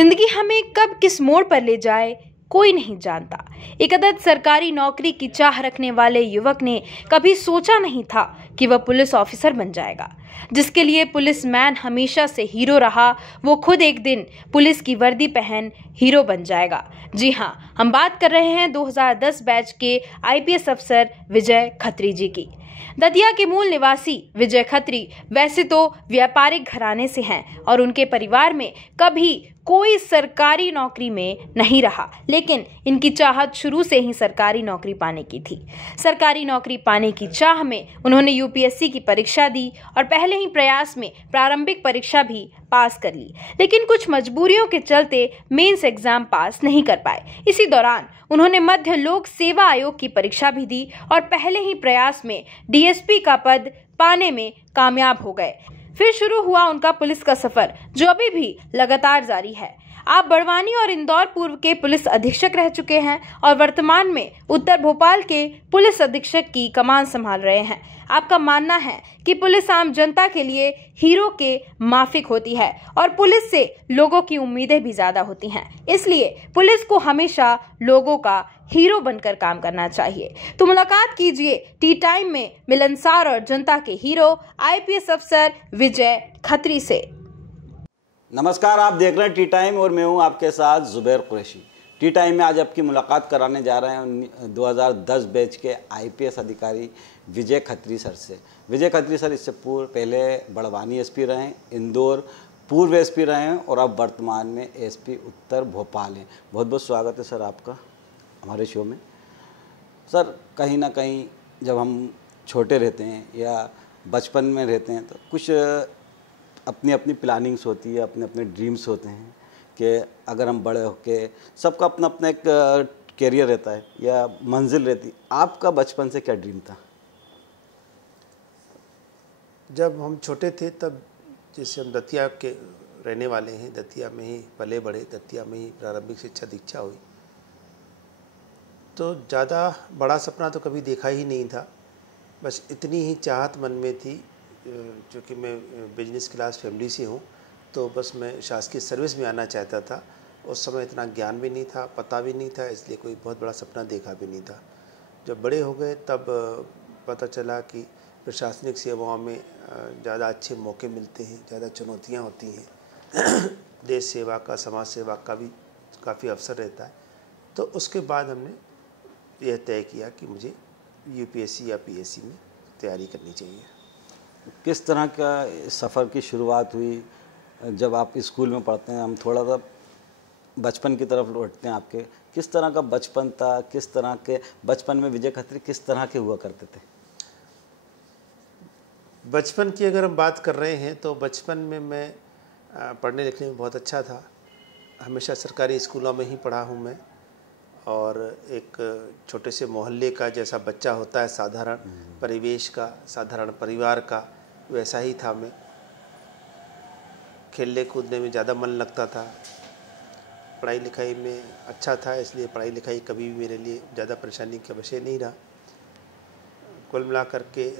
जिंदगी हमें कब किस मोड़ पर ले जाए कोई नहीं जानता। एक अदद सरकारी नौकरी की चाह रखने वाले युवक ने कभी सोचा नहीं था कि वह पुलिस ऑफिसर बन जाएगा। जिसके लिए पुलिसमैन हमेशा से हीरो रहा, वो खुद एक दिन पुलिस की वर्दी पहन हीरो बन जाएगा। जी हां, हम बात कर रहे हैं 2010 बैच के आईपीएस अफसर विजय खत्री जी की। दतिया के मूल निवासी विजय खत्री वैसे तो व्यापारिक घराने से हैं और उनके परिवार में कभी कोई सरकारी नौकरी में नहीं रहा, लेकिन इनकी चाहत शुरू से ही सरकारी नौकरी पाने की थी। सरकारी नौकरी पाने की चाह में उन्होंने यूपीएससी की परीक्षा दी और पहले ही प्रयास में प्रारंभिक परीक्षा भी पास कर ली, लेकिन कुछ मजबूरियों के चलते मेंस एग्जाम पास नहीं कर पाए। इसी दौरान उन्होंने मध्य लोक सेवा आयोग की परीक्षा भी दी और पहले ही प्रयास में डीएसपी का पद पाने में कामयाब हो गए। फिर शुरू हुआ उनका पुलिस का सफर, जो अभी भी लगातार जारी है। आप बड़वानी और इंदौर पूर्व के पुलिस अधीक्षक रह चुके हैं और वर्तमान में उत्तर भोपाल के पुलिस अधीक्षक की कमान संभाल रहे हैं। आपका मानना है कि पुलिस आम जनता के लिए हीरो के माफिक होती है और पुलिस से लोगों की उम्मीदें भी ज्यादा होती हैं। इसलिए पुलिस को हमेशा लोगों का हीरो बनकर काम करना चाहिए। तो मुलाकात कीजिए टी टाइम में मिलनसार और जनता के हीरो आईपीएस अफसर विजय खत्री से। नमस्कार, आप देख रहे हैं टी टाइम और मैं हूं आपके साथ जुबैर कुरैशी। टी टाइम में आज आपकी मुलाकात कराने जा रहे हैं 2010 बैच के आईपीएस अधिकारी विजय खत्री सर से। विजय खत्री सर इससे पहले बड़वानी एसपी रहे हैं, इंदौर पूर्व एसपी रहे हैं और अब वर्तमान में एसपी उत्तर भोपाल हैं। बहुत बहुत स्वागत है सर आपका हमारे शो में। सर, कहीं ना कहीं जब हम छोटे रहते हैं या बचपन में रहते हैं तो कुछ अपनी अपनी प्लानिंग्स होती है, अपने अपने ड्रीम्स होते हैं कि अगर हम बड़े होके, सबका अपना अपना एक कैरियर रहता है या मंजिल रहती है। आपका बचपन से क्या ड्रीम था? जब हम छोटे थे तब, जैसे हम दतिया के रहने वाले हैं, दतिया में ही पले बड़े, दतिया में ही प्रारंभिक शिक्षा दीक्षा हुई, तो ज़्यादा बड़ा सपना तो कभी देखा ही नहीं था। बस इतनी ही चाहत मन में थी, क्योंकि मैं बिजनेस क्लास फैमिली से हूँ, तो बस मैं शासकीय सर्विस में आना चाहता था। उस समय इतना ज्ञान भी नहीं था, पता भी नहीं था, इसलिए कोई बहुत बड़ा सपना देखा भी नहीं था। जब बड़े हो गए तब पता चला कि प्रशासनिक सेवाओं में ज़्यादा अच्छे मौके मिलते हैं, ज़्यादा चुनौतियाँ होती हैं। देश सेवा का, समाज सेवा का भी काफ़ी अवसर रहता है। तो उसके बाद हमने यह तय किया कि मुझे यूपीएससी या पीएससी में तैयारी करनी चाहिए। किस तरह का सफ़र की शुरुआत हुई जब आप स्कूल में पढ़ते हैं? हम थोड़ा सा बचपन की तरफ लौटते हैं आपके। किस तरह का बचपन था? किस तरह के बचपन में विजय खत्री किस तरह के हुआ करते थे? बचपन की अगर हम बात कर रहे हैं तो बचपन में मैं पढ़ने लिखने में बहुत अच्छा था। हमेशा सरकारी स्कूलों में ही पढ़ा हूँ मैं, और एक छोटे से मोहल्ले का जैसा बच्चा होता है, साधारण परिवेश का, साधारण परिवार का, वैसा ही था मैं। खेलने कूदने में ज़्यादा मन लगता था, पढ़ाई लिखाई में अच्छा था, इसलिए पढ़ाई लिखाई कभी भी मेरे लिए ज़्यादा परेशानी का विषय नहीं रहा। कुल मिला करके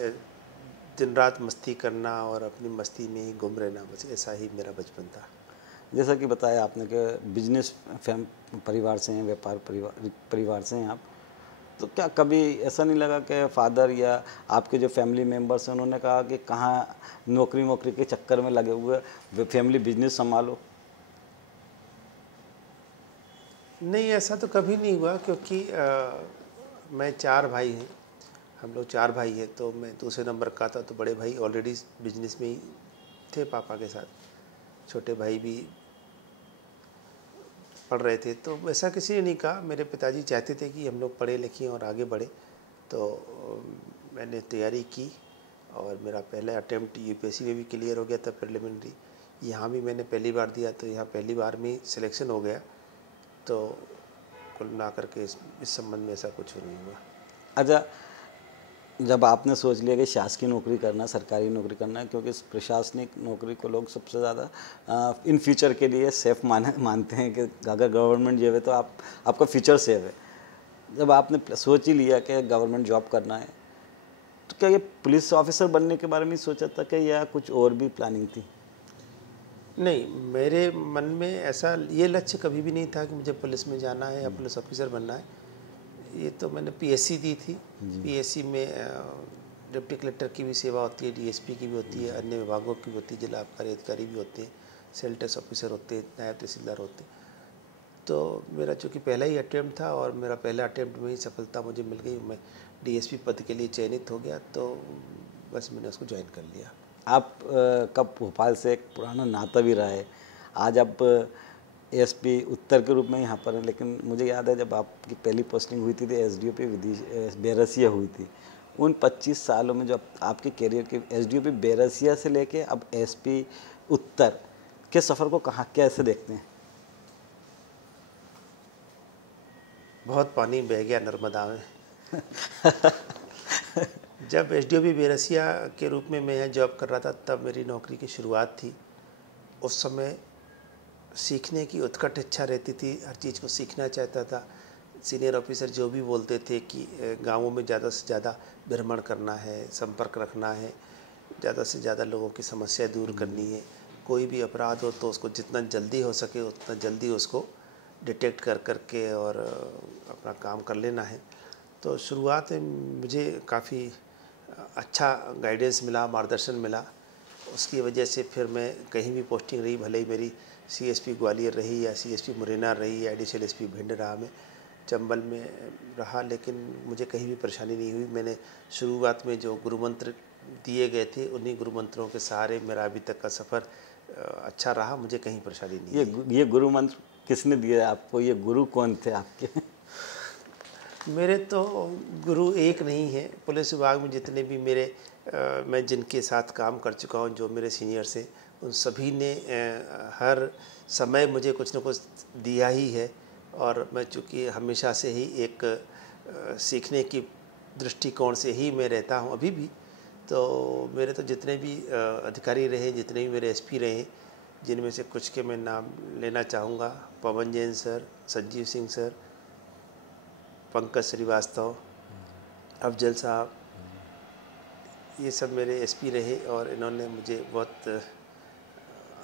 दिन रात मस्ती करना और अपनी मस्ती में ही गुम रहना, बस ऐसा ही मेरा बचपन था। जैसा कि बताया आपने कि बिजनेस परिवार से हैं, व्यापार परिवार से हैं आप, तो क्या कभी ऐसा नहीं लगा कि फादर या आपके जो फैमिली मेंबर्स हैं उन्होंने कहा कि कहाँ नौकरी के चक्कर में लगे हुए, फैमिली बिजनेस संभालो? नहीं, ऐसा तो कभी नहीं हुआ, क्योंकि मैं 4 भाई हैं, हम लोग 4 भाई हैं, तो मैं दूसरे नंबर का था। तो बड़े भाई ऑलरेडी बिजनेस में ही थे पापा के साथ, छोटे भाई भी पढ़ रहे थे, तो वैसा किसी ने नहीं कहा। मेरे पिताजी चाहते थे कि हम लोग पढ़े लिखें और आगे बढ़े, तो मैंने तैयारी की और मेरा पहला अटेम्प्ट यूपीएससी में भी क्लियर हो गया था, प्रिलिमिनरी। यहाँ भी मैंने पहली बार दिया, तो यहाँ पहली बार में सिलेक्शन हो गया। तो कुल मिला करके इस संबंध में ऐसा कुछ नहीं हुआ। अच्छा, जब आपने सोच लिया कि शासकीय नौकरी करना, सरकारी नौकरी करना है, क्योंकि प्रशासनिक नौकरी को लोग सबसे ज़्यादा इन फ्यूचर के लिए सेफ मानते हैं कि अगर गवर्नमेंट जॉब है तो आपका फ्यूचर सेफ है। जब आपने सोच ही लिया कि गवर्नमेंट जॉब करना है, तो क्या ये पुलिस ऑफिसर बनने के बारे में सोचा था कि या कुछ और भी प्लानिंग थी? नहीं, मेरे मन में ऐसा ये लक्ष्य कभी भी नहीं था कि मुझे पुलिस में जाना है या पुलिस ऑफिसर बनना है। ये तो मैंने पीएससी दी थी। पीएससी में डिप्टी कलेक्टर की भी सेवा होती है, डीएसपी की भी होती है, अन्य विभागों की भी होती है, जिला आबकारी अधिकारी भी होते हैं, सेल टैक्स ऑफिसर होते हैं, नायब तहसीलदार होते हैं। तो मेरा चूँकि पहला ही अटेम्प्ट था और मेरा पहला अटेम्प्ट में ही सफलता मुझे मिल गई, मैं डीएसपी पद के लिए चयनित हो गया, तो बस मैंने उसको ज्वाइन कर लिया। आप का भोपाल से एक पुराना नाता भी रहा है। आज आप एसपी उत्तर के रूप में यहाँ पर हैं, लेकिन मुझे याद है जब आपकी पहली पोस्टिंग हुई थी तो एसडीओपी बेरसिया हुई थी। उन 25 सालों में जो आपके करियर के एसडीओपी बेरसिया से लेके अब एसपी उत्तर के सफ़र को कहाँ कैसे देखते हैं? बहुत पानी बह गया नर्मदा में। जब एसडीओपी बेरसिया के रूप में मैं जॉब कर रहा था तब मेरी नौकरी की शुरुआत थी। उस समय सीखने की उत्कट इच्छा रहती थी, हर चीज़ को सीखना चाहता था। सीनियर ऑफिसर जो भी बोलते थे कि गांवों में ज़्यादा से ज़्यादा भ्रमण करना है, संपर्क रखना है, ज़्यादा से ज़्यादा लोगों की समस्याएं दूर करनी है, कोई भी अपराध हो तो उसको जितना जल्दी हो सके उतना जल्दी उसको डिटेक्ट कर करके और अपना काम कर लेना है। तो शुरुआत में मुझे काफ़ी अच्छा गाइडेंस मिला, मार्गदर्शन मिला। उसकी वजह से फिर मैं कहीं भी पोस्टिंग रही, भले ही मेरी सीएसपी ग्वालियर रही या सीएसपी मुरैना रही या एडिशनल एसपी भिंड रहा, मैं चंबल में रहा, लेकिन मुझे कहीं भी परेशानी नहीं हुई। मैंने शुरुआत में जो गुरु मंत्र दिए गए थे उन्हीं गुरु मंत्रों के सहारे मेरा अभी तक का सफ़र अच्छा रहा, मुझे कहीं परेशानी नहीं। ये गुरु मंत्र किसने दिया आपको? ये गुरु कौन थे आपके? मेरे तो गुरु एक नहीं है। पुलिस विभाग में जितने भी मेरे मैं जिनके साथ काम कर चुका हूँ, जो मेरे सीनियर्स हैं, उन सभी ने हर समय मुझे कुछ न कुछ दिया ही है। और मैं चूँकि हमेशा से ही एक सीखने की दृष्टिकोण से ही मैं रहता हूँ अभी भी। तो मेरे तो जितने भी अधिकारी रहे, जितने भी मेरे एसपी रहे, जिनमें से कुछ के मैं नाम लेना चाहूँगा: पवन जैन सर, संजीव सिंह सर, पंकज श्रीवास्तव, अफजल साहब, ये सब मेरे एसपी रहे और इन्होंने मुझे बहुत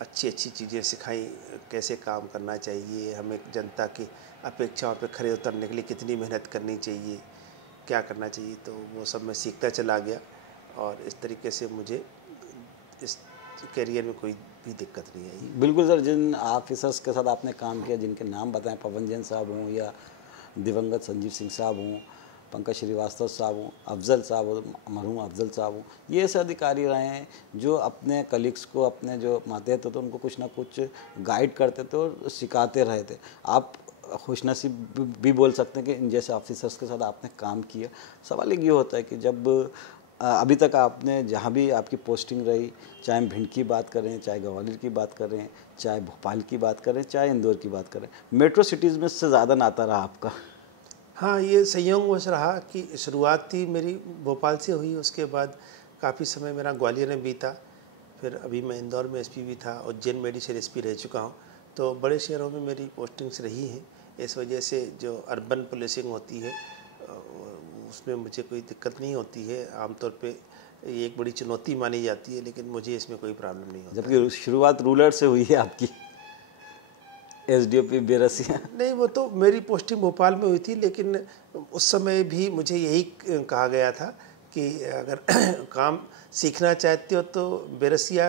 अच्छी अच्छी चीज़ें सिखाई। कैसे काम करना चाहिए, हमें जनता की अपेक्षाओं पे खरे उतरने के लिए कितनी मेहनत करनी चाहिए, क्या करना चाहिए, तो वो सब मैं सीखता चला गया। और इस तरीके से मुझे इस करियर में कोई भी दिक्कत नहीं आई। बिल्कुल सर, जिन ऑफिसर्स के साथ आपने काम किया, जिनके नाम बताएं, पवन जैन साहब हों या दिवंगत संजीव सिंह साहब हों, पंकज श्रीवास्तव साहब हों, अफजल साहब हो, मरहूम अफजल साहब हों, ये ऐसे अधिकारी रहे हैं जो अपने कलीग्स को, अपने जो मातहत थे तो उनको कुछ ना कुछ गाइड करते थे और सिखाते रहे थे। आप खुशनसीब भी बोल सकते हैं कि इन जैसे ऑफिसर्स के साथ आपने काम किया। सवाल ये होता है कि जब अभी तक आपने जहाँ भी आपकी पोस्टिंग रही, चाहे हम भिंड की बात करें, चाहे ग्वालियर की बात करें, चाहे भोपाल की बात करें, चाहे इंदौर की बात करें, मेट्रो सिटीज़ में से ज़्यादा नाता रहा आपका? हाँ, ये संयोगवश रहा कि शुरुआत थी मेरी भोपाल से हुई, उसके बाद काफ़ी समय मेरा ग्वालियर में बीता, फिर अभी मैं इंदौर में एसपी भी था, उज्जैन में एडिशनल एसपी रह चुका हूँ। तो बड़े शहरों में मेरी पोस्टिंग्स रही हैं। इस वजह से जो अर्बन पुलिसिंग होती है उसमें मुझे कोई दिक्कत नहीं होती है। आमतौर पे ये एक बड़ी चुनौती मानी जाती है, लेकिन मुझे इसमें कोई प्रॉब्लम नहीं होता। जबकि शुरुआत रूलर से हुई है आपकी, एसडीओपी बेरसिया। नहीं, वो तो मेरी पोस्टिंग भोपाल में हुई थी, लेकिन उस समय भी मुझे यही कहा गया था कि अगर काम सीखना चाहते हो तो बेरसिया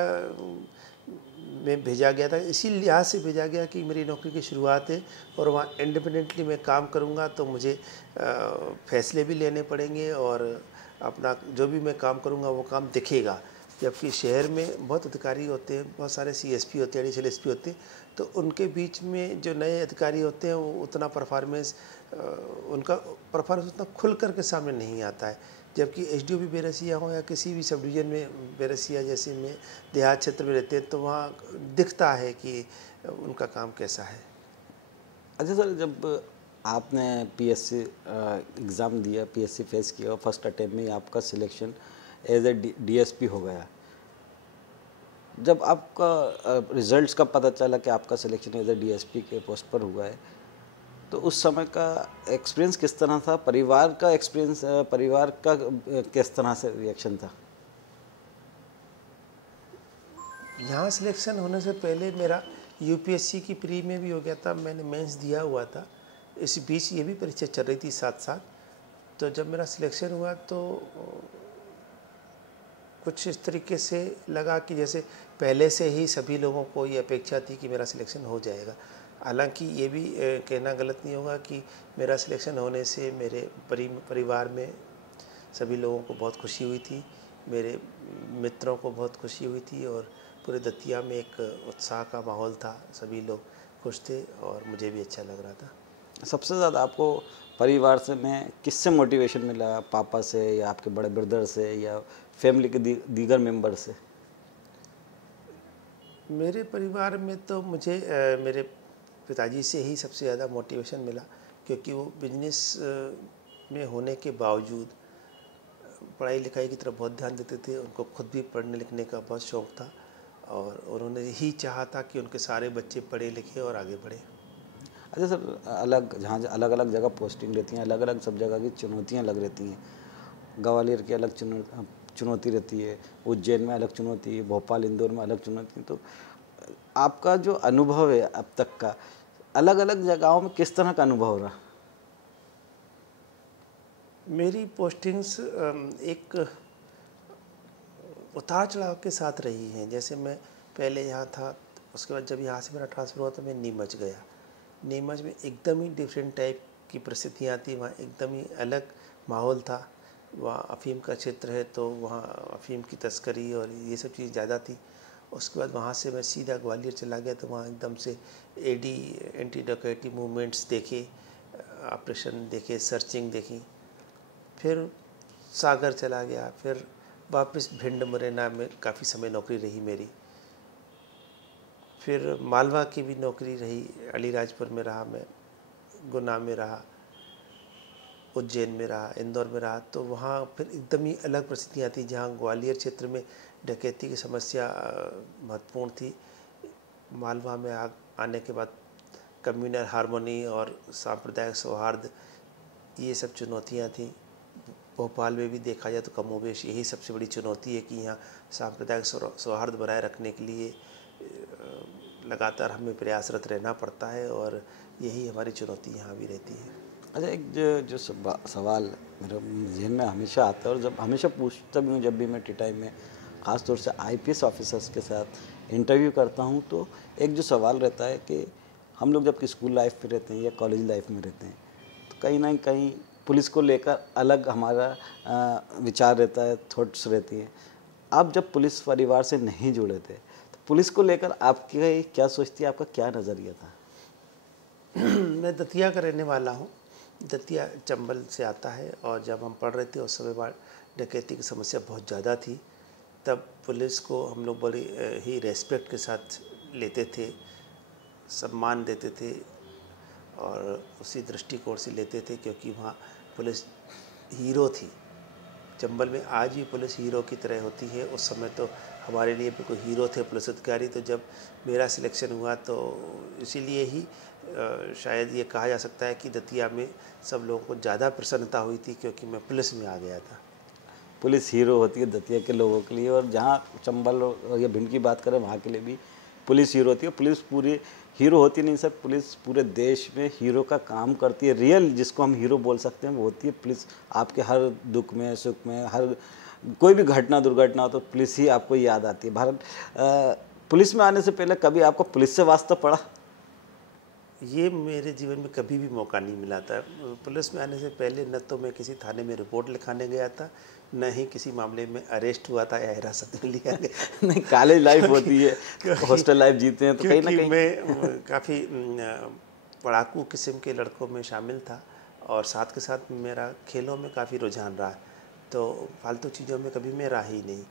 में भेजा गया था। इसी लिहाज से भेजा गया कि मेरी नौकरी की शुरुआत है और वहाँ इंडिपेंडेंटली मैं काम करूँगा तो मुझे फैसले भी लेने पड़ेंगे और अपना जो भी मैं काम करूँगा वो काम दिखेगा। जबकि शहर में बहुत अधिकारी होते हैं, बहुत सारे सीएसपी होते हैं, एडिशनल एसपी होते हैं, तो उनके बीच में जो नए अधिकारी होते हैं वो उतना उनका परफॉर्मेंस उतना खुल कर के सामने नहीं आता है। जबकि एसडीओपी बेरसिया हो या किसी भी सब डिवीज़न में बेरसिया जैसे में देहात क्षेत्र में रहते हैं तो वहाँ दिखता है कि उनका काम कैसा है। अच्छा सर, जब आपने पीएससी एग्ज़ाम दिया, पीएससी फेस किया, फर्स्ट अटेम्प्ट में आपका सिलेक्शन एज ए डीएसपी हो गया, जब आपका रिजल्ट्स का पता चला कि आपका सिलेक्शन एज ए डीएसपी के पोस्ट पर हुआ है, तो उस समय का एक्सपीरियंस किस तरह था? परिवार का एक्सपीरियंस, परिवार का किस तरह से रिएक्शन था? यहाँ सिलेक्शन होने से पहले मेरा यूपीएससी की प्री में भी हो गया था, मैंने मेंस दिया हुआ था। इस बीच ये भी परीक्षा चल रही थी साथ साथ। तो जब मेरा सिलेक्शन हुआ तो कुछ इस तरीके से लगा कि जैसे पहले से ही सभी लोगों को ये अपेक्षा थी कि मेरा सिलेक्शन हो जाएगा। हालांकि ये भी कहना गलत नहीं होगा कि मेरा सिलेक्शन होने से मेरे परिवार में सभी लोगों को बहुत खुशी हुई थी, मेरे मित्रों को बहुत खुशी हुई थी और पूरे दतिया में एक उत्साह का माहौल था, सभी लोग खुश थे और मुझे भी अच्छा लग रहा था। सबसे ज़्यादा आपको परिवार से में किससे मोटिवेशन मिला, पापा से या आपके बड़े ब्रदर से या फैमिली के दीगर मेंबर से? मेरे परिवार में तो मुझे मेरे पिताजी से ही सबसे ज़्यादा मोटिवेशन मिला, क्योंकि वो बिजनेस में होने के बावजूद पढ़ाई लिखाई की तरफ बहुत ध्यान देते थे। उनको खुद भी पढ़ने लिखने का बहुत शौक़ था और उन्होंने यही चाहा था कि उनके सारे बच्चे पढ़े लिखे और आगे बढ़े। अच्छा सर, जहाँ अलग अलग जगह पोस्टिंग रहती हैं, अलग अलग सब जगह की चुनौतियाँ अलग रहती हैं। ग्वालियर की अलग चुनौती रहती है, उज्जैन में अलग चुनौती है, भोपाल इंदौर में अलग चुनौती है। तो आपका जो अनुभव है अब तक का, अलग अलग जगहों में किस तरह का अनुभव रहा? मेरी पोस्टिंग्स एक उतार चढ़ाव के साथ रही हैं। जैसे मैं पहले यहाँ था, उसके बाद जब यहाँ से मेरा ट्रांसफ़र हुआ तो मैं नीमच गया। नीमच में एकदम ही डिफरेंट टाइप की परिस्थितियाँ थी, वहाँ एकदम ही अलग माहौल था। वहाँ अफ़ीम का क्षेत्र है तो वहाँ अफ़ीम की तस्करी और ये सब चीज़ ज़्यादा थी। उसके बाद वहाँ से मैं सीधा ग्वालियर चला गया तो वहाँ एकदम से एडी एंटी डकैती मूवमेंट्स देखे, ऑपरेशन देखे, सर्चिंग देखी। फिर सागर चला गया, फिर वापस भिंड मुरैना में काफ़ी समय नौकरी रही मेरी। फिर मालवा की भी नौकरी रही, अलीराजपुर में रहा मैं, गुना में रहा, उज्जैन में रहा, इंदौर में रहा। तो वहाँ फिर एकदम ही अलग परिस्थितियाँ थी। जहाँ ग्वालियर क्षेत्र में डकैती की समस्या महत्वपूर्ण थी, मालवा में आने के बाद कम्युनल हार्मोनी और सांप्रदायिक सौहार्द, ये सब चुनौतियाँ थीं। भोपाल में भी देखा जाए तो कमोबेश यही सबसे बड़ी चुनौती है कि यहाँ सांप्रदायिक सौहार्द बनाए रखने के लिए लगातार हमें प्रयासरत रहना पड़ता है और यही हमारी चुनौती यहाँ भी रहती है। अच्छा, एक जो सवाल मेरे जहन में हमेशा आता है और जब हमेशा पूछता भी हूँ जब भी मैं टी टाइम में ख़ासतौर से आईपीएस ऑफिसर्स के साथ इंटरव्यू करता हूँ, तो एक जो सवाल रहता है कि हम लोग जब स्कूल लाइफ में रहते हैं या कॉलेज लाइफ में रहते हैं तो कहीं ना कहीं पुलिस को लेकर अलग हमारा विचार रहता है, थॉट्स रहती हैं। आप जब पुलिस परिवार से नहीं जुड़े थे तो पुलिस को लेकर आपकी क्या सोचती है, आपका क्या नज़रिया था? मैं दतिया का रहने वाला हूँ। दतिया चंबल से आता है और जब हम पढ़ रहे थे उस समय बाद डकैती की समस्या बहुत ज़्यादा थी। तब पुलिस को हम लोग बड़ी ही रेस्पेक्ट के साथ लेते थे, सम्मान देते थे और उसी दृष्टिकोण से लेते थे, क्योंकि वहाँ पुलिस हीरो थी। चंबल में आज भी पुलिस हीरो की तरह होती है, उस समय तो हमारे लिए बिल्कुल हीरो थे पुलिस अधिकारी। तो जब मेरा सिलेक्शन हुआ तो इसीलिए ही शायद ये कहा जा सकता है कि दतिया में सब लोगों को ज़्यादा प्रसन्नता हुई थी, क्योंकि मैं पुलिस में आ गया था। पुलिस हीरो होती है दतिया के लोगों के लिए, और जहाँ चंबल या भिंड की बात करें वहाँ के लिए भी पुलिस हीरो होती है। पुलिस पूरी हीरो होती नहीं सर, पुलिस पूरे देश में हीरो का काम करती है। रियल जिसको हम हीरो बोल सकते हैं वो होती है पुलिस। आपके हर दुख में सुख में, हर कोई भी घटना दुर्घटना हो तो पुलिस ही आपको याद आती है। पुलिस में आने से पहले कभी आपको पुलिस से वास्ता पड़ा? ये मेरे जीवन में कभी भी मौका नहीं मिला था। पुलिस में आने से पहले न तो मैं किसी थाने में रिपोर्ट लिखाने गया था, न ही किसी मामले में अरेस्ट हुआ था या हिरासत में लिया गया। नहीं, कॉलेज लाइफ होती है, हॉस्टल लाइफ जीते हैं तो कहीं ना कहीं मैं काफ़ी पढ़ाकू किस्म के लड़कों में शामिल था और साथ के साथ मेरा खेलों में काफ़ी रुझान रहा। तो फालतू चीज़ों में कभी मैं रहा ही नहीं।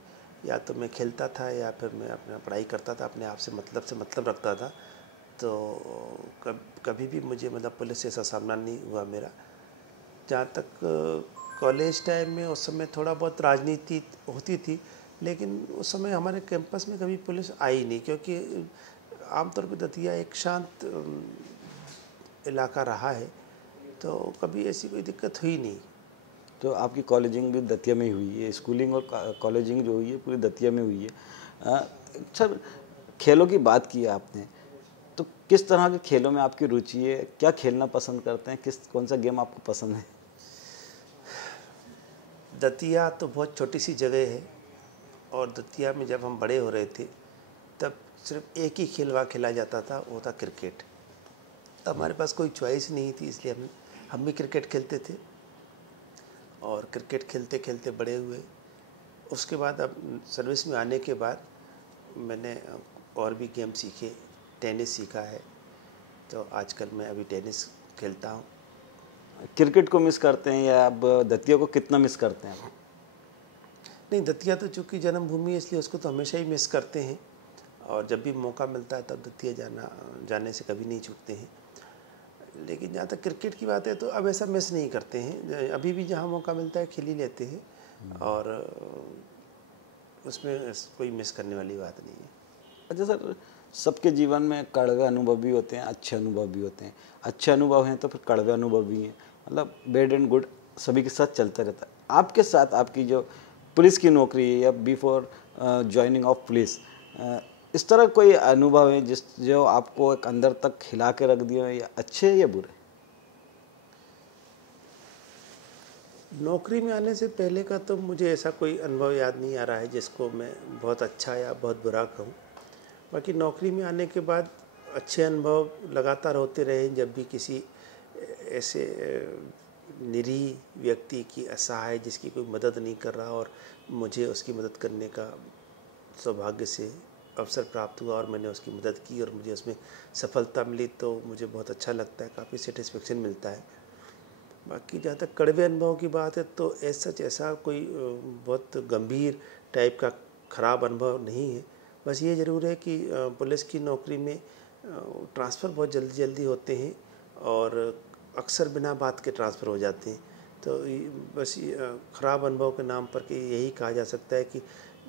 या तो मैं खेलता था या फिर मैं अपना पढ़ाई करता था, अपने आप से मतलब रखता था। तो कभी भी मुझे मतलब पुलिस से ऐसा सामना नहीं हुआ मेरा। जहाँ तक कॉलेज टाइम में, उस समय थोड़ा बहुत राजनीति होती थी, लेकिन उस समय हमारे कैंपस में कभी पुलिस आई नहीं, क्योंकि आमतौर पर दतिया एक शांत इलाका रहा है, तो कभी ऐसी कोई दिक्कत हुई नहीं। तो आपकी कॉलेजिंग भी दतिया में ही हुई है, स्कूलिंग और कॉलेजिंग जो हुई है पूरी दतिया में हुई है। सर खेलों की बात की है आपने, तो किस तरह के खेलों में आपकी रुचि है, क्या खेलना पसंद करते हैं, कौन सा गेम आपको पसंद है? दतिया तो बहुत छोटी सी जगह है और दतिया में जब हम बड़े हो रहे थे तब सिर्फ एक ही खेल वहाँ खेला जाता था, वो था क्रिकेट। तब हमारे पास कोई चॉइस नहीं थी, इसलिए हम भी क्रिकेट खेलते थे और क्रिकेट खेलते खेलते बड़े हुए। उसके बाद अब सर्विस में आने के बाद मैंने और भी गेम सीखे, टेनिस सीखा है, तो आजकल मैं अभी टेनिस खेलता हूँ। क्रिकेट को मिस करते हैं या अब दतिया को कितना मिस करते हैं? नहीं, दतिया तो चूँकि जन्मभूमि है इसलिए उसको तो हमेशा ही मिस करते हैं और जब भी मौका मिलता है तब दतिया जाने से कभी नहीं चूकते हैं। लेकिन जहाँ तक क्रिकेट की बात है तो अब ऐसा मिस नहीं करते हैं, अभी भी जहाँ मौका मिलता है खेल ही लेते हैं और उसमें कोई मिस करने वाली बात नहीं है। अच्छा सर, सबके जीवन में कड़वे अनुभव भी होते हैं, अच्छे अनुभव भी होते हैं। अच्छे अनुभव हैं तो फिर कड़वे अनुभव भी हैं, मतलब बैड एंड गुड सभी के साथ चलता रहता है। आपके साथ आपकी जो पुलिस की नौकरी है या बिफोर ज्वाइनिंग ऑफ पुलिस, इस तरह कोई अनुभव है जो आपको एक अंदर तक हिला के रख दिया, या अच्छे या बुरे? नौकरी में आने से पहले का तो मुझे ऐसा कोई अनुभव याद नहीं आ रहा है जिसको मैं बहुत अच्छा या बहुत बुरा कहूँ। बाकी नौकरी में आने के बाद अच्छे अनुभव लगातार होते रहे। जब भी किसी ऐसे निरीह व्यक्ति की असहाय जिसकी कोई मदद नहीं कर रहा और मुझे उसकी मदद करने का सौभाग्य से अवसर प्राप्त हुआ और मैंने उसकी मदद की और मुझे उसमें सफलता मिली, तो मुझे बहुत अच्छा लगता है, काफ़ी सेटिस्फेक्शन मिलता है। बाकी जहाँ तक कड़वे अनुभव की बात है तो ऐसा कोई बहुत गंभीर टाइप का ख़राब अनुभव नहीं है। बस ये ज़रूर है कि पुलिस की नौकरी में ट्रांसफ़र बहुत जल्दी होते हैं और अक्सर बिना बात के ट्रांसफ़र हो जाते हैं। तो बस ख़राब अनुभव के नाम पर कि यही कहा जा सकता है कि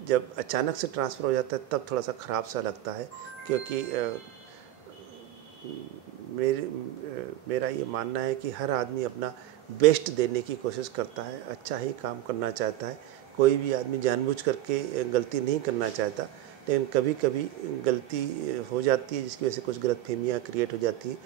जब अचानक से ट्रांसफ़र हो जाता है तब थोड़ा सा ख़राब सा लगता है, क्योंकि मेरा ये मानना है कि हर आदमी अपना बेस्ट देने की कोशिश करता है, अच्छा ही काम करना चाहता है। कोई भी आदमी जानबूझ करके गलती नहीं करना चाहता, लेकिन कभी कभी गलती हो जाती है जिसकी वजह से कुछ गलतफहमियाँ क्रिएट हो जाती हैं,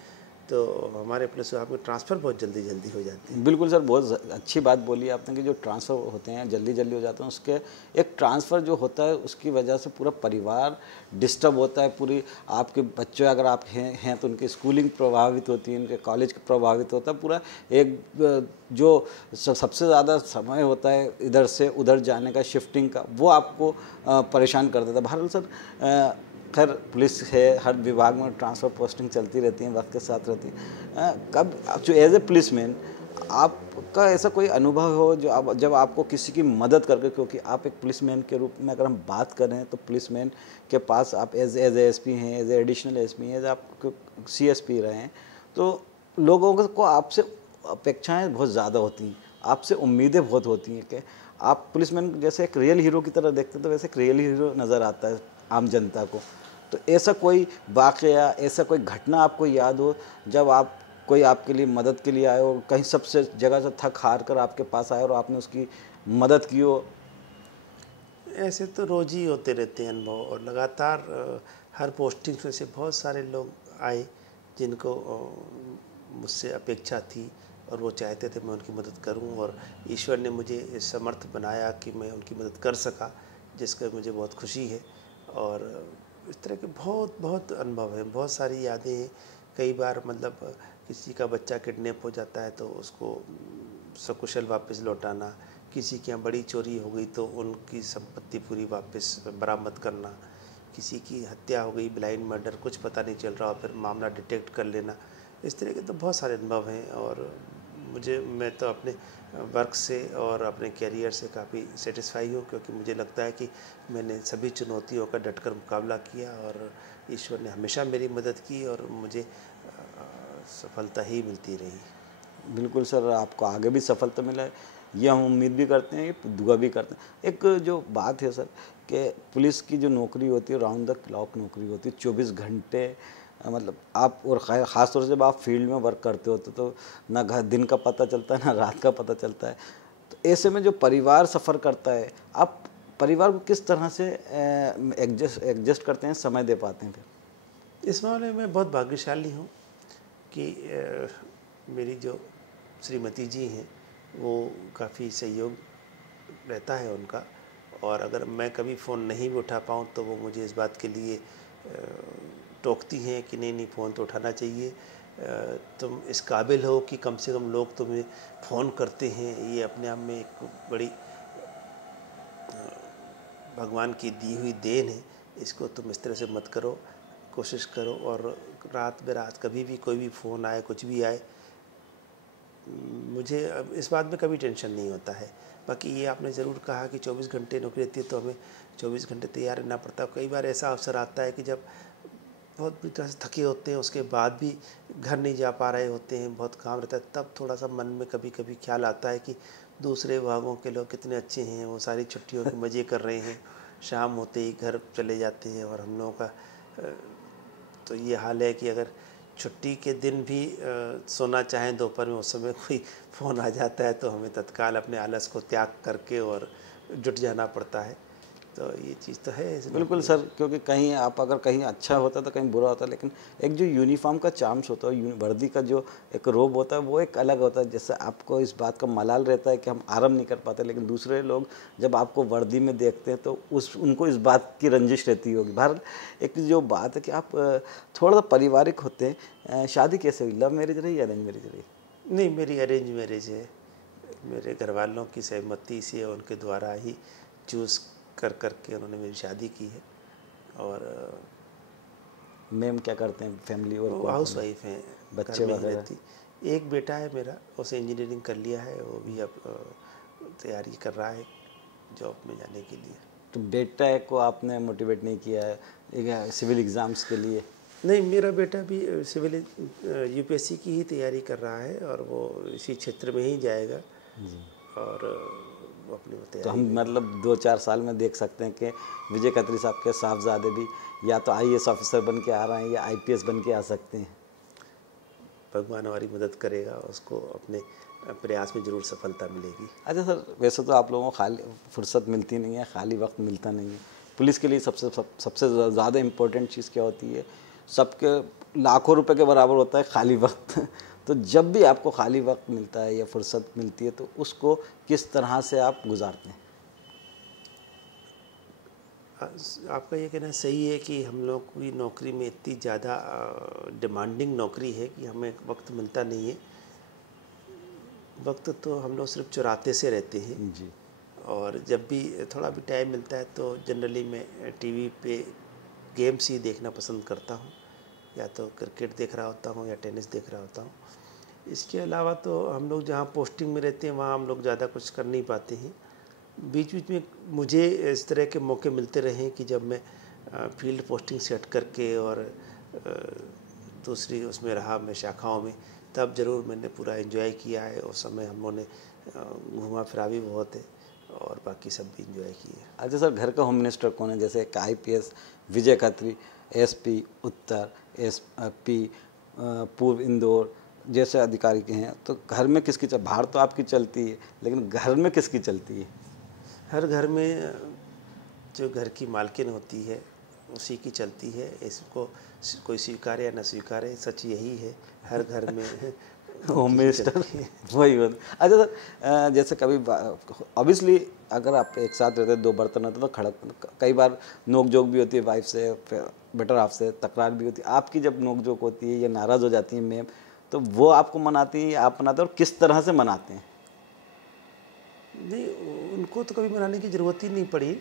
तो हमारे पुलिस विभाग में ट्रांसफ़र बहुत जल्दी हो जाती है। बिल्कुल सर, बहुत अच्छी बात बोली आपने कि जो ट्रांसफ़र होते हैं जल्दी हो जाते हैं, उसके एक ट्रांसफ़र जो होता है उसकी वजह से पूरा परिवार डिस्टर्ब होता है। पूरी आपके बच्चे अगर आप हैं तो उनकी स्कूलिंग प्रभावित होती है, उनके कॉलेज प्रभावित होता है। पूरा एक जो सबसे ज़्यादा समय होता है इधर से उधर जाने का, शिफ्टिंग का, वो आपको परेशान कर देता है। बहरहाल सर, खैर पुलिस है, हर विभाग में ट्रांसफ़र पोस्टिंग चलती रहती हैं, वक्त के साथ रहती हैं। कब जो एज ए पुलिसमैन आपका ऐसा कोई अनुभव हो जो जब आपको किसी की मदद करके, क्योंकि आप एक पुलिसमैन के रूप में अगर हम बात करें तो पुलिसमैन के पास आप एज एसपी हैं, एज एडिशनल एसपी हैं, एज आप सीएसपी रहे हैं, तो लोगों को आपसे अपेक्षाएँ बहुत ज़्यादा होती हैं, आपसे उम्मीदें बहुत होती हैं कि आप पुलिसमैन जैसे एक रियल हीरो की तरह देखते हैं, तो वैसे एक रियल हीरो नज़र आता है आम जनता को। तो ऐसा कोई वाक़या, ऐसा कोई घटना आपको याद हो जब कोई आपके लिए मदद के लिए आए हो, कहीं सबसे जगह से थक हार कर आपके पास आए और आपने उसकी मदद की हो? ऐसे तो रोज़ ही होते रहते हैं अनुभव, और लगातार हर पोस्टिंग में से बहुत सारे लोग आए जिनको मुझसे अपेक्षा थी और वो चाहते थे मैं उनकी मदद करूं, और ईश्वर ने मुझे समर्थ बनाया कि मैं उनकी मदद कर सका, जिसका मुझे बहुत खुशी है। और इस तरह के बहुत अनुभव हैं, बहुत सारी यादें हैं। कई बार मतलब किसी का बच्चा किडनैप हो जाता है तो उसको सकुशल वापस लौटाना, किसी के यहाँ बड़ी चोरी हो गई तो उनकी संपत्ति पूरी वापस बरामद करना, किसी की हत्या हो गई, ब्लाइंड मर्डर, कुछ पता नहीं चल रहा और फिर मामला डिटेक्ट कर लेना। इस तरह के तो बहुत सारे अनुभव हैं और मैं तो अपने वर्क से और अपने कैरियर से काफ़ी सेटिस्फाई हूँ, क्योंकि मुझे लगता है कि मैंने सभी चुनौतियों का डटकर मुकाबला किया और ईश्वर ने हमेशा मेरी मदद की और मुझे सफलता ही मिलती रही। बिल्कुल सर, आपको आगे भी सफलता मिले ये हम उम्मीद भी करते हैं, दुआ भी करते हैं। एक जो बात है सर कि पुलिस की जो नौकरी होती है राउंड द क्लॉक नौकरी होती है, 24 घंटे, मतलब आप, और ख़ास तौर से जब आप फील्ड में वर्क करते हो तो ना दिन का पता चलता है ना रात का पता चलता है। तो ऐसे में जो परिवार सफ़र करता है, आप परिवार को किस तरह से एडजस्ट करते हैं, समय दे पाते हैं फिर? इस मामले में बहुत भाग्यशाली हूँ कि मेरी जो श्रीमती जी हैं वो काफ़ी सहयोग रहता है उनका, और अगर मैं कभी फ़ोन नहीं भी उठा पाऊँ तो वो मुझे इस बात के लिए टोकती हैं कि नहीं फ़ोन तो उठाना चाहिए, तुम इस काबिल हो कि कम से कम लोग तुम्हें फ़ोन करते हैं, ये अपने आप में एक बड़ी भगवान की दी हुई देन है, इसको तुम इस तरह से मत करो, कोशिश करो। और रात बेरात कभी भी कोई भी फ़ोन आए, कुछ भी आए, मुझे अब इस बात में कभी टेंशन नहीं होता है। बाकी ये आपने ज़रूर कहा कि 24 घंटे नौकरी रहती है तो हमें 24 घंटे तैयार रहना पड़ता है। कई बार ऐसा अवसर आता है कि जब बहुत बुरी तरह से थके होते हैं, उसके बाद भी घर नहीं जा पा रहे होते हैं, बहुत काम रहता है, तब थोड़ा सा मन में कभी कभी ख्याल आता है कि दूसरे विभागों के लोग कितने अच्छे हैं, वो सारी छुट्टियों के मज़े कर रहे हैं, शाम होते ही घर चले जाते हैं, और हम लोगों का तो ये हाल है कि अगर छुट्टी के दिन भी सोना चाहें दोपहर में, उस समय कोई फ़ोन आ जाता है तो हमें तत्काल अपने आलस को त्याग करके और जुट जाना पड़ता है। तो ये चीज़ तो है इसमें। बिल्कुल सर, क्योंकि कहीं आप अगर कहीं अच्छा होता तो कहीं बुरा होता, लेकिन एक जो यूनिफॉर्म का चार्म्स होता है, वर्दी का जो एक रोब होता है, वो एक अलग होता है। जैसे आपको इस बात का मलाल रहता है कि हम आराम नहीं कर पाते, लेकिन दूसरे लोग जब आपको वर्दी में देखते हैं तो उनको इस बात की रंजिश रहती होगी। बहरहाल एक जो बात है कि आप थोड़ा सा पारिवारिक होते हैं, शादी कैसे हुई, लव मैरिज रही या अरेंज मैरिज रही? नहीं, मेरी अरेंज मैरिज है। मेरे घर वालों की सहमति से, उनके द्वारा ही चूज़ करके उन्होंने मेरी शादी की है। और मैम क्या करते हैं फैमिली? और हाउस वाइफ हैं, बच्चे वगैरह? एक बेटा है मेरा, उसे इंजीनियरिंग कर लिया है, वो भी अब तैयारी कर रहा है जॉब में जाने के लिए। तो बेटा को आपने मोटिवेट नहीं किया है सिविल एग्ज़ाम्स के लिए? नहीं, मेरा बेटा भी सिविल यूपीएससी की ही तैयारी कर रहा है, और वो इसी क्षेत्र में ही जाएगा जी। और अपनी तैयारी, तो हम मतलब 2-4 साल में देख सकते हैं कि विजय खत्री साहब के साहबजादे भी या तो आईएएस ऑफिसर बन के आ रहे हैं या आईपीएस बन के आ सकते हैं। भगवान हमारी मदद करेगा, उसको अपने प्रयास में ज़रूर सफलता मिलेगी। अच्छा सर, वैसे तो आप लोगों को खाली फुर्सत मिलती नहीं है, खाली वक्त मिलता नहीं है। पुलिस के लिए सबसे ज़्यादा इम्पोर्टेंट चीज़ क्या होती है? सबके लाखों रुपए के बराबर होता है खाली वक्त। तो जब भी आपको खाली वक्त मिलता है या फुर्सत मिलती है तो उसको किस तरह से आप गुजारते हैं? आपका ये कहना सही है कि हम लोग की नौकरी में इतनी ज़्यादा डिमांडिंग नौकरी है कि हमें वक्त मिलता नहीं है। वक्त तो हम लोग सिर्फ चुराते से रहते हैं जी। और जब भी थोड़ा भी टाइम मिलता है तो जनरली मैं टीवी पे गेम्स ही देखना पसंद करता हूँ, या तो क्रिकेट देख रहा होता हूँ या टेनिस देख रहा होता हूँ। इसके अलावा तो हम लोग जहाँ पोस्टिंग में रहते हैं वहाँ हम लोग ज़्यादा कुछ कर नहीं पाते हैं। बीच बीच में मुझे इस तरह के मौके मिलते रहे कि जब मैं फील्ड पोस्टिंग सेट करके और दूसरी उसमें रहा मैं शाखाओं में, तब ज़रूर मैंने पूरा एंजॉय किया है। उस समय हम लोगों ने घूमा फिरा भी बहुत है और बाकी सब भी एंजॉय किए। अच्छा सर, घर का होम मिनिस्टर कौन है? जैसे आईपीएस विजय खत्री, एसपी उत्तर, एसपी पूर्व इंदौर जैसे अधिकारी के हैं, तो घर में किसकी बाहर तो आपकी चलती है, लेकिन घर में किसकी चलती है? हर घर में जो घर की मालकिन होती है उसी की चलती है। इसको कोई स्वीकारे या न स्वीकारे, सच यही है, हर घर में होम मिनिस्टर वही होता। अच्छा सर, जैसे कभी ऑब्वियसली अगर आप एक साथ रहते हैं, 2 बर्तन होते तो खड़क, कई बार नोक जोक भी होती है वाइफ से, बेटर हाफ से तकरार भी होती है। आपकी जब नोक जोक होती है या नाराज़ हो जाती है मैम, तो वो आपको मनाती है, आप मनाते हैं, और किस तरह से मनाते हैं? नहीं, उनको तो कभी मनाने की ज़रूरत ही नहीं पड़ी,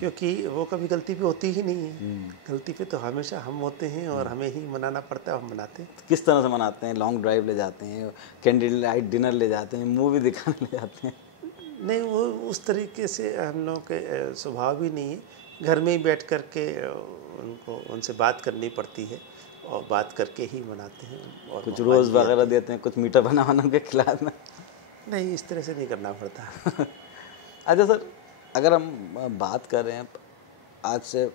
क्योंकि वो कभी गलती पे होती ही नहीं है। गलती पे तो हमेशा हम होते हैं और हमें ही मनाना पड़ता है, हम मनाते हैं। किस तरह से मनाते हैं? लॉन्ग ड्राइव ले जाते हैं, कैंडल लाइट डिनर ले जाते हैं, मूवी दिखाने ले जाते हैं? नहीं, वो उस तरीके से हम लोग के स्वभाव भी नहीं है। घर में ही बैठ कर के उनसे बात करनी पड़ती है और बात करके ही मनाते हैं। और कुछ रोज़ वगैरह देते हैं, कुछ मीठा बना के खिलाना? नहीं, इस तरह से नहीं करना पड़ता। अच्छा सर, अगर हम बात कर रहे हैं आज से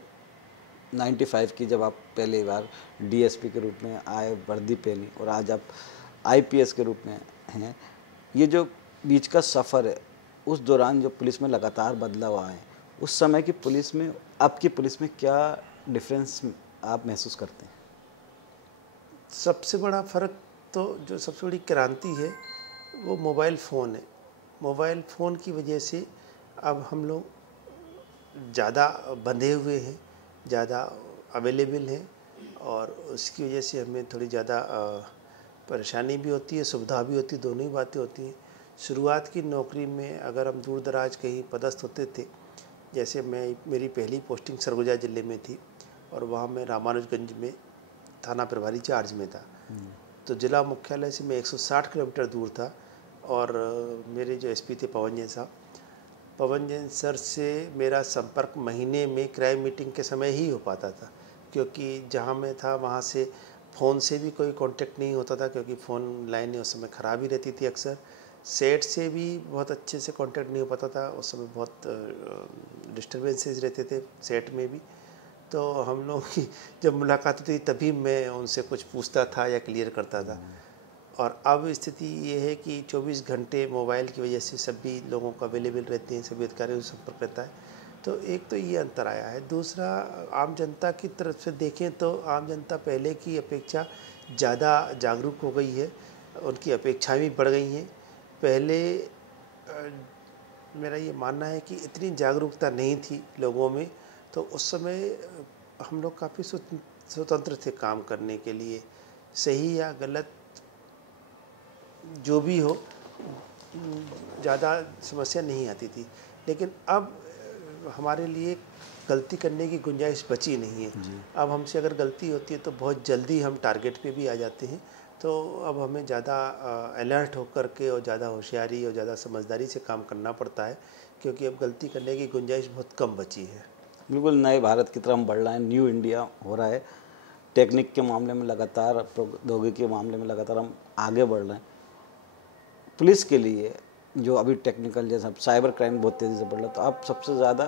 95 की, जब आप पहली बार डीएसपी के रूप में आए, वर्दी पहनी, और आज आप आईपीएस के रूप में हैं, ये जो बीच का सफ़र है, उस दौरान जो पुलिस में लगातार बदलाव आए, उस समय की पुलिस में अब की पुलिस में क्या डिफरेंस आप महसूस करते हैं? सबसे बड़ा फ़र्क तो जो सबसे बड़ी क्रांति है वो मोबाइल फ़ोन है। मोबाइल फ़ोन की वजह से अब हम लोग ज़्यादा बंधे हुए हैं, ज़्यादा अवेलेबल हैं और उसकी वजह से हमें थोड़ी ज़्यादा परेशानी भी होती है, सुविधा भी होती है, दोनों ही बातें होती हैं। शुरुआत की नौकरी में अगर हम दूर दराज कहीं पदस्थ होते थे, जैसे मेरी पहली पोस्टिंग सरगुजा ज़िले में थी और वहाँ मैं रामानुजगंज में थाना प्रभारी चार्ज में था। तो ज़िला मुख्यालय से मैं 160 किलोमीटर दूर था और मेरे जो एसपी थे पवन जैन सर से मेरा संपर्क महीने में क्राइम मीटिंग के समय ही हो पाता था, क्योंकि जहाँ मैं था वहाँ से फ़ोन से भी कोई कांटेक्ट नहीं होता था, क्योंकि फ़ोन लाइनें उस समय ख़राब ही रहती थी अक्सर। सेट से भी बहुत अच्छे से कांटेक्ट नहीं हो पाता था, उस समय बहुत डिस्टर्बेंसेस रहते थे सेट में भी। तो हम लोग की जब मुलाकात होती थी तभी मैं उनसे कुछ पूछता था या क्लियर करता था। और अब स्थिति ये है कि 24 घंटे मोबाइल की वजह से सभी लोगों को अवेलेबल रहते हैं, सभी अधिकारियों से संपर्क रहता है। तो एक तो ये अंतर आया है। दूसरा, आम जनता की तरफ से देखें तो आम जनता पहले की अपेक्षा ज़्यादा जागरूक हो गई है, उनकी अपेक्षाएं भी बढ़ गई हैं। पहले मेरा ये मानना है कि इतनी जागरूकता नहीं थी लोगों में, तो उस समय हम लोग काफ़ी स्वतंत्र थे काम करने के लिए। सही या गलत जो भी हो, ज़्यादा समस्या नहीं आती थी। लेकिन अब हमारे लिए गलती करने की गुंजाइश बची नहीं है। अब हमसे अगर गलती होती है तो बहुत जल्दी हम टारगेट पे भी आ जाते हैं। तो अब हमें ज़्यादा अलर्ट होकर के और ज़्यादा होशियारी और ज़्यादा समझदारी से काम करना पड़ता है, क्योंकि अब गलती करने की गुंजाइश बहुत कम बची है। बिल्कुल नए भारत की तरफ हम बढ़ रहे हैं, न्यू इंडिया हो रहा है। टेक्निक के मामले में लगातार, प्रौद्योगिकी के मामले में लगातार हम आगे बढ़ रहे हैं। पुलिस के लिए जो अभी टेक्निकल जैसा साइबर क्राइम बहुत तेज़ी से बढ़ रहा है, तो आप सबसे ज़्यादा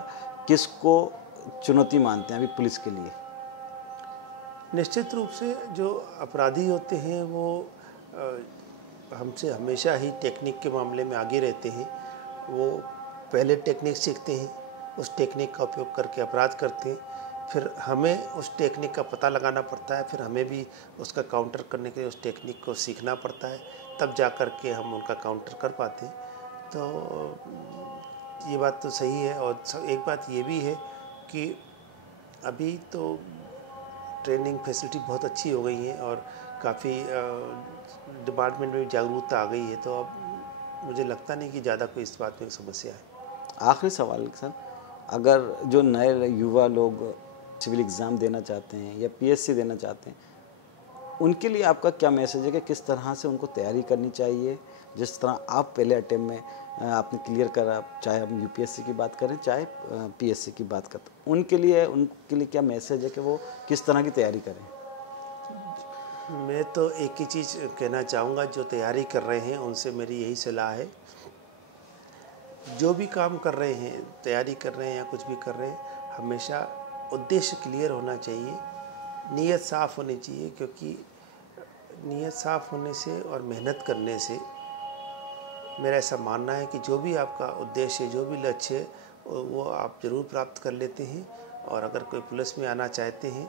किसको चुनौती मानते हैं अभी पुलिस के लिए? निश्चित रूप से जो अपराधी होते हैं वो हमसे हमेशा ही टेक्निक के मामले में आगे रहते हैं। वो पहले टेक्निक सीखते हैं, उस टेक्निक का उपयोग करके अपराध करते हैं, फिर हमें उस टेक्निक का पता लगाना पड़ता है, फिर हमें भी उसका काउंटर करने के लिए उस टेक्निक को सीखना पड़ता है, तब जा कर के हम उनका काउंटर कर पाते हैं। तो ये बात तो सही है। और एक बात ये भी है कि अभी तो ट्रेनिंग फैसिलिटी बहुत अच्छी हो गई है और काफ़ी डिपार्टमेंट में भी जागरूकता आ गई है, तो अब मुझे लगता नहीं कि ज़्यादा कोई इस बात में समस्या है। आखिरी सवाल सर, अगर जो नए युवा लोग सिविल एग्ज़ाम देना चाहते हैं या पीएससी देना चाहते हैं, उनके लिए आपका क्या मैसेज है कि किस तरह से उनको तैयारी करनी चाहिए? जिस तरह आप पहले अटेम्प्ट में आपने क्लियर करा, चाहे हम यूपीएससी की बात करें चाहे पीएससी की बात करते, उनके लिए क्या मैसेज है कि वो किस तरह की तैयारी करें? मैं तो एक ही चीज़ कहना चाहूँगा, जो तैयारी कर रहे हैं उनसे मेरी यही सलाह है, जो भी काम कर रहे हैं, तैयारी कर रहे हैं या कुछ भी कर रहे हैं, हमेशा उद्देश्य क्लियर होना चाहिए, नीयत साफ़ होनी चाहिए। क्योंकि नीयत साफ़ होने से और मेहनत करने से मेरा ऐसा मानना है कि जो भी आपका उद्देश्य, जो भी लक्ष्य है, वो आप ज़रूर प्राप्त कर लेते हैं। और अगर कोई पुलिस में आना चाहते हैं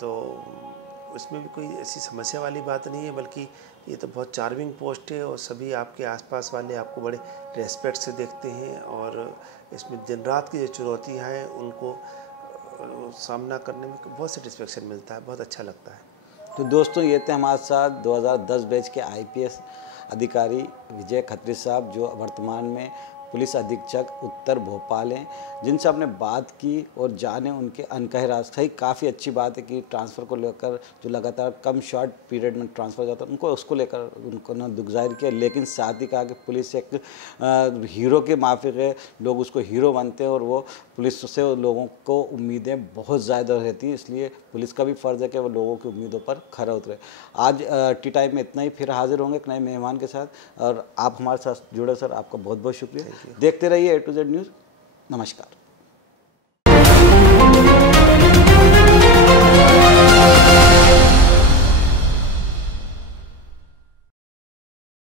तो उसमें भी कोई ऐसी समस्या वाली बात नहीं है, बल्कि ये तो बहुत चार्मिंग पोस्ट है और सभी आपके आसपास वाले आपको बड़े रेस्पेक्ट से देखते हैं। और इसमें दिन रात की जो चुनौतियाँ हैं उनको सामना करने में बहुत सेटिस्फेक्शन मिलता है, बहुत अच्छा लगता है। तो दोस्तों, ये थे हमारे साथ 2010 बैच के आईपीएस अधिकारी विजय खत्री साहब, जो वर्तमान में पुलिस अधीक्षक उत्तर भोपाल हैं, जिनसे आपने बात की और जाने उनके अनकहे राज। सही, काफ़ी अच्छी बात है कि ट्रांसफ़र को लेकर जो लगातार कम शॉर्ट पीरियड में ट्रांसफ़र जाता है, उनको उसको लेकर उनको ना दुख जाहिर किया, लेकिन साथ ही कहा कि पुलिस एक हीरो के माफिक है, लोग उसको हीरो मानते हैं और वो पुलिस से लोगों को उम्मीदें बहुत ज़्यादा रहती हैं, इसलिए पुलिस का भी फ़र्ज़ है कि वो लोगों की उम्मीदों पर खरा उतरे। आज टी टाइम में इतना ही, फिर हाजिर होंगे एक नए मेहमान के साथ। और आप हमारे साथ जुड़े सर, आपका बहुत बहुत शुक्रिया। देखते रहिए A to Z न्यूज़। नमस्कार।